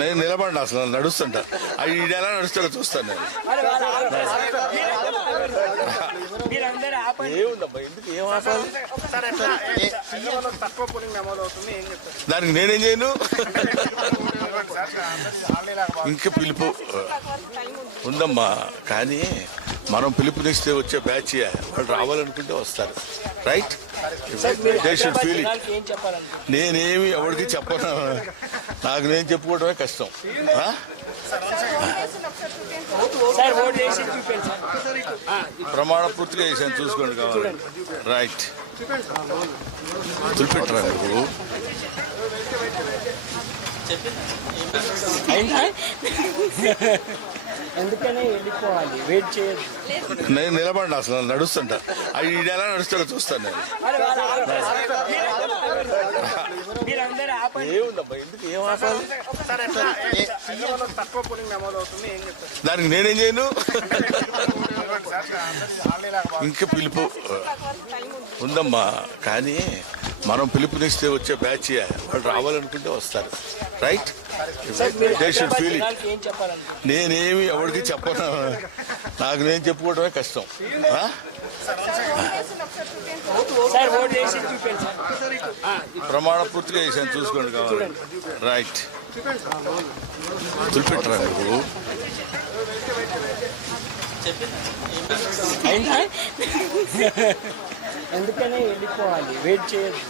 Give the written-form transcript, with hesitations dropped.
నేను నిలబడి అసలు నడుస్తుంటా అవి ఇది ఎలా నడుస్తారో చూస్తాను నేను. ఏముందబ్బా ఎందుకు ఏం ఆపాలి? దానికి నేనేం చేయను. ఇంకా పిలుపు ఉందమ్మా, కానీ మనం పిలుపునిస్తే వచ్చే బ్యాచ్ వాళ్ళు రావాలనుకుంటే వస్తారు. Right, they should feel it. నేనేమి ఎవరికి చెప్పను, నాకు నేను చెప్పుకోవడమే కష్టం. ప్రమాణ పూర్తిగా చేశాను, చూసుకోండి కావాలి. రైట్, తులిపెట్టరా నువ్వు. ఎందుకని వెళ్ళిపోవాలి, వెయిట్ చేయదు. నేను నిలబడి అసలు నడుస్తుంటా అవి ఇది ఎలా నడుస్తారో చూస్తాను నేను. ఏముందబ్బా ఎందుకు ఏం ఆపాలి? దానికి నేనేం చేయను. ఇంకా పిలుపు ఉందమ్మా, కానీ మనం పిలుపునిస్తే వచ్చే బ్యాచ్ వాళ్ళు రావాలనుకుంటే వస్తారు. Right, they should feel it. నేనేమి ఎవరికి చెప్పను, నాకు నేను చెప్పుకోవడమే కష్టం. ప్రమాణ పూర్తిగా చేశాను, చూసుకోండి కావాలి. రైట్, తులిపెట్టరా నువ్వు. ఎందుకని వెళ్ళిపోవాలి, వెయిట్ చేయదు.